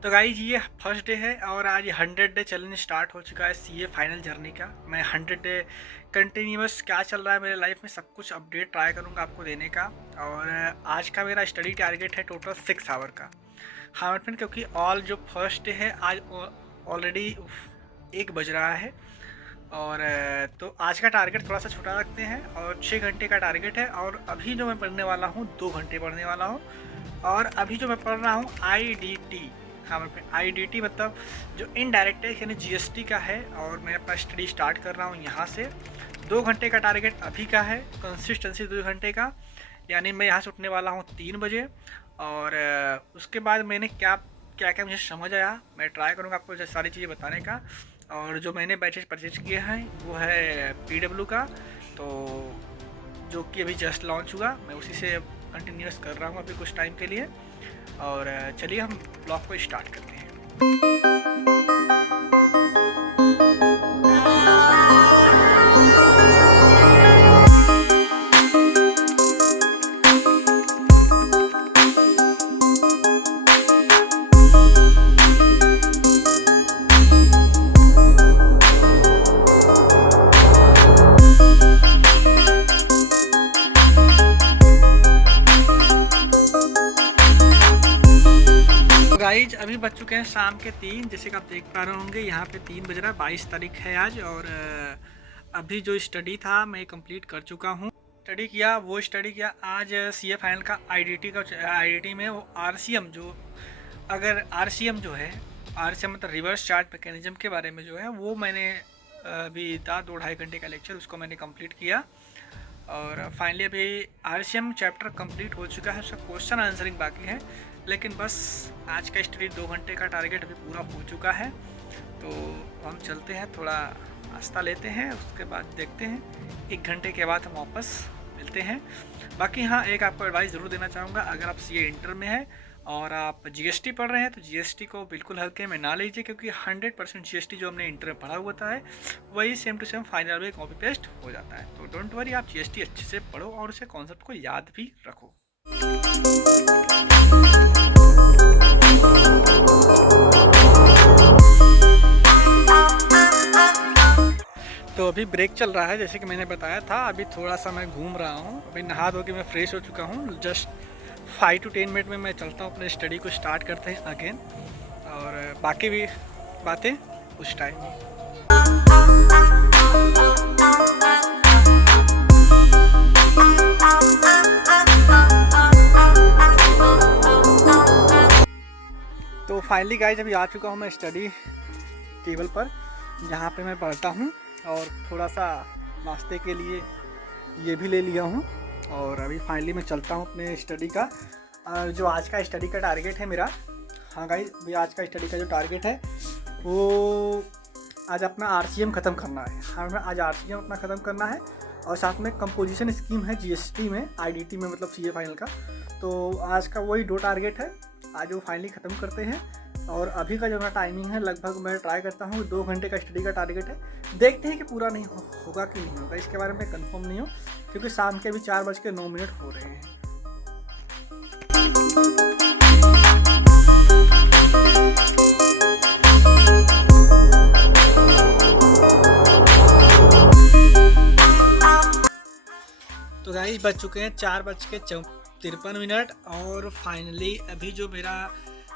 तो गाइज ये first day है और आज 100 डे चैलेंज स्टार्ट हो चुका है सीए फाइनल जर्नी का। मैं 100 डे कंटिन्यूस क्या चल रहा है मेरे लाइफ में सब कुछ अपडेट ट्राई करूँगा आपको देने का। और आज का मेरा स्टडी टारगेट है टोटल 6 आवर का। हाँ फ्रेंड, क्योंकि ऑल जो फर्स्ट डे है आज ऑलरेडी 1 बज रहा है। और तो आज का टारगेट थोड़ा सा छोटा रखते हैं और 6 घंटे का टारगेट है। और अभी जो मैं पढ़ने वाला हूँ 2 घंटे पढ़ने वाला हूँ। और अभी जो मैं पढ़ रहा हूँ IDT। हाँ IDT मतलब जो इनडायरेक्ट टैक्स यानी GST का है। और मैं अपना स्टडी स्टार्ट कर रहा हूँ यहाँ से। 2 घंटे का टारगेट अभी का है, कंसिस्टेंसी 2 घंटे का, यानी मैं यहाँ से उठने वाला हूँ 3 बजे। और उसके बाद मैंने क्या क्या मुझे समझ आया मैं ट्राई करूँगा आपको सारी चीज़ें बताने का। और जो मैंने बैचेज परचेज किए हैं वो है PW का, तो जो कि अभी जस्ट लॉन्च हुआ, मैं उसी से कंटिन्यूस कर रहा हूँ अभी कुछ टाइम के लिए। और चलिए हम ब्लॉग को स्टार्ट करते हैं। गाइज अभी बज चुके हैं शाम के 3, जैसे कि आप देख पा रहे होंगे यहाँ पे 3 बज रहा है। 22 तारीख है आज। और अभी जो स्टडी था मैं कंप्लीट कर चुका हूँ। स्टडी किया आज CA फाइनल का IDT में वो RCM जो अगर RCM जो है RCM मतलब रिवर्स चार्ज मैकेनिज्म के बारे में जो है वो मैंने अभी था 2-2.5 घंटे का लेक्चर, उसको मैंने कंप्लीट किया। और फाइनली अभी RCM चैप्टर कंप्लीट हो चुका है, उसका क्वेश्चन आंसरिंग बाकी है। लेकिन बस आज का स्टडी 2 घंटे का टारगेट अभी पूरा हो चुका है। तो हम चलते हैं, थोड़ा नाश्ता लेते हैं, उसके बाद देखते हैं 1 घंटे के बाद हम वापस मिलते हैं। बाकी हाँ, एक आपको एडवाइस ज़रूर देना चाहूँगा, अगर आप CA इंटर में है और आप GST पढ़ रहे हैं तो GST को बिल्कुल हल्के में ना लीजिए, क्योंकि 100% GST जो हमने इंटर में पढ़ा हुआ है वही सेम टू सेम फाइनल में कॉपी पेस्ट हो जाता है। तो डोंट वरी, आप GST अच्छे से पढ़ो और उसे कॉन्सेप्ट को याद भी रखो। तो अभी ब्रेक चल रहा है, जैसे कि मैंने बताया था। अभी थोड़ा सा मैं घूम रहा हूँ, अभी नहा धो के मैं फ्रेश हो चुका हूँ। जस्ट 5 to 10 मिनट में मैं चलता हूँ, अपने स्टडी को स्टार्ट करते हैं अगेन। और बाकी भी बातें उस टाइम में। तो फाइनली गाइज अभी आ चुका हूँ मैं स्टडी टेबल पर, जहाँ पे मैं पढ़ता हूँ। और थोड़ा सा नाश्ते के लिए ये भी ले लिया हूँ। और अभी फाइनली मैं चलता हूँ अपने स्टडी का। जो आज का स्टडी का टारगेट है मेरा, हाँ गाइज अभी आज का स्टडी का जो टारगेट है वो आज अपना RCM ख़त्म करना है। हमें आज RCM अपना ख़त्म करना है। और साथ में कंपोजिशन स्कीम है GST में, IDT में मतलब CA फाइनल का। तो आज का वही 2 टारगेट है, आज वो फाइनली ख़त्म करते हैं। और अभी का जो मेरा टाइमिंग है लगभग मैं ट्राई करता हूँ 2 घंटे का स्टडी का टारगेट है। देखते हैं कि पूरा नहीं होगा कि नहीं होगा, इसके बारे में कंफर्म नहीं हो, क्योंकि शाम के अभी 4:09 हो रहे हैं। तो गाइस बज चुके हैं 4:53। और फाइनली अभी जो मेरा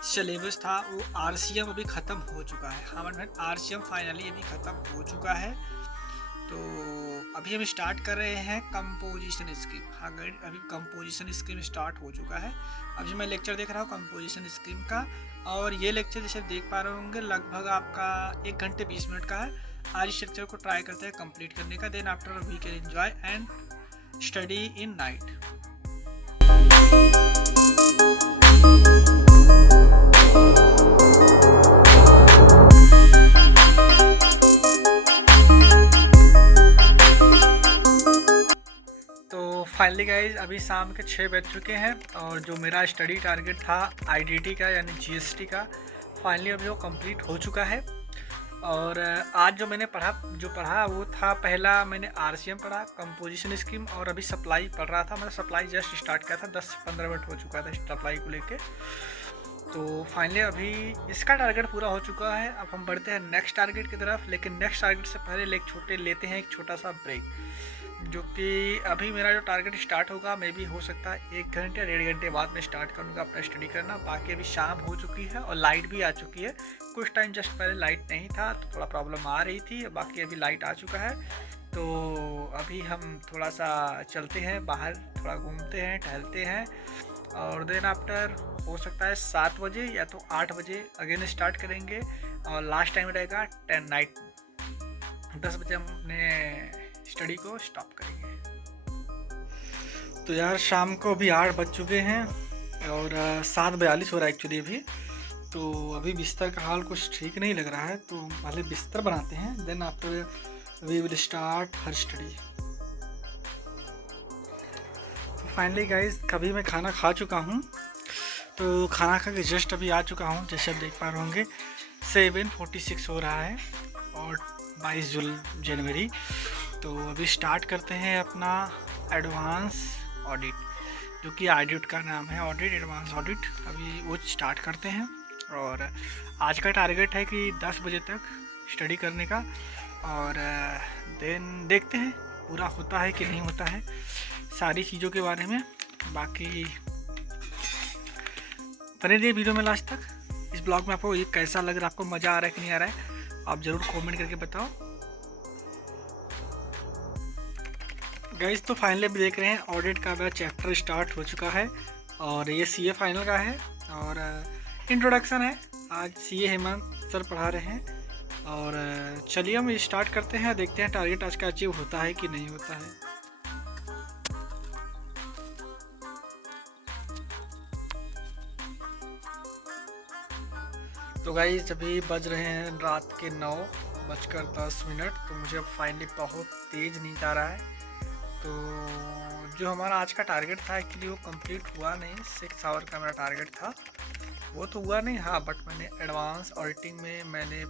सिलेबस था वो RCM अभी ख़त्म हो चुका है। हाँ फ्रेंड, RCM फाइनली अभी ख़त्म हो चुका है। तो अभी हम स्टार्ट कर रहे हैं कंपोजिशन स्कीम। हाँ गाइस अभी कंपोजिशन स्कीम स्टार्ट हो चुका है। अभी मैं लेक्चर देख रहा हूँ कंपोजिशन स्कीम का। और ये लेक्चर जैसे देख पा रहे होंगे लगभग आपका 1 घंटे 20 मिनट का है। आज इस लेक्चर को ट्राई करते हैं कंप्लीट करने का। Then after we can enjoy and study in night. तो फाइनली गाइज अभी शाम के 6 बज चुके हैं। और जो मेरा स्टडी टारगेट था IDT का यानी GST का, फाइनली अभी वो कंप्लीट हो चुका है। और आज जो मैंने पढ़ा वो था, पहला मैंने RCM पढ़ा, कंपोजिशन स्कीम, और अभी सप्लाई पढ़ रहा था। मतलब सप्लाई जस्ट स्टार्ट किया था, 10 से 15 मिनट हो चुका था सप्लाई को लेके। तो फाइनली अभी इसका टारगेट पूरा हो चुका है। अब हम बढ़ते हैं नेक्स्ट टारगेट की तरफ, लेकिन नेक्स्ट टारगेट से पहले लेते हैं एक छोटा सा ब्रेक, जो कि अभी मेरा जो टारगेट स्टार्ट होगा मे भी हो सकता है 1 घंटे 1.5 घंटे बाद में स्टार्ट करूँगा अपना स्टडी करना। बाकी अभी शाम हो चुकी है और लाइट भी आ चुकी है। कुछ टाइम जस्ट पहले लाइट नहीं था तो थोड़ा प्रॉब्लम आ रही थी, बाकी अभी लाइट आ चुका है। तो अभी हम थोड़ा सा चलते हैं बाहर, थोड़ा घूमते हैं, टहलते हैं, और देन आफ्टर हो सकता है 7 बजे या तो 8 बजे अगेन स्टार्ट करेंगे, और लास्ट टाइम रहेगा 10 नाइट 10 बजे हम अपने स्टडी को स्टॉप करेंगे। तो यार शाम को अभी 8 बज चुके हैं और 7:42 हो रहा है एक्चुअली अभी। तो अभी बिस्तर का हाल कुछ ठीक नहीं लग रहा है, तो पहले बिस्तर बनाते हैं, then after we will start हर स्टडी। तो फाइनली गाइस कभी मैं खाना खा चुका हूँ, तो खाना खा के जस्ट अभी आ चुका हूँ। जैसे आप देख पा रहे होंगे 7:46 हो रहा है और 22 जनवरी। तो अभी स्टार्ट करते हैं अपना एडवांस ऑडिट, जो कि ऑडिट का नाम है, ऑडिट एडवांस ऑडिट। अभी वो स्टार्ट करते हैं और आज का टारगेट है कि 10 बजे तक स्टडी करने का, और देन देखते हैं पूरा होता है कि नहीं होता है सारी चीज़ों के बारे में। बाकी बने रहिए वीडियो में लास्ट तक। इस ब्लॉग में आपको ये कैसा लग रहा है, आपको मज़ा आ रहा है कि नहीं आ रहा है, आप ज़रूर कमेंट करके बताओ गाइस। तो फाइनली भी देख रहे हैं ऑडिट का मेरा चैप्टर स्टार्ट हो चुका है, और ये सीए फाइनल का है और इंट्रोडक्शन है। आज सीए हेमंत सर पढ़ा रहे हैं, और चलिए हम स्टार्ट करते हैं, देखते हैं टारगेट आज का अचीव होता है कि नहीं होता है। तो गाइस अभी बज रहे हैं रात के 9:10। तो मुझे अब फाइनली बहुत तेज़ नींद आ रहा है। तो जो हमारा आज का टारगेट था एक्चुअली वो कंप्लीट हुआ नहीं। 6 आवर का मेरा टारगेट था, वो तो हुआ नहीं। हाँ, बट मैंने एडवांस ऑडिटिंग में मैंने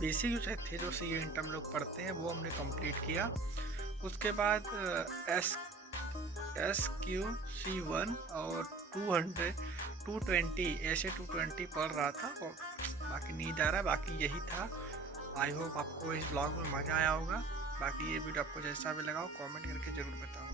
बेसिक जो थे जो सी इंटर्म लोग पढ़ते हैं वो हमने कंप्लीट किया। उसके बाद SQC1 और 220 ऐसे 220 पढ़ रहा था, और बाकी नींद आ रहा है। बाकी यही था। आई होप आपको इस ब्लॉग में मज़ा आया होगा। बाकी ये वीडियो आपको जैसा भी लगा हो कमेंट करके ज़रूर बताओ।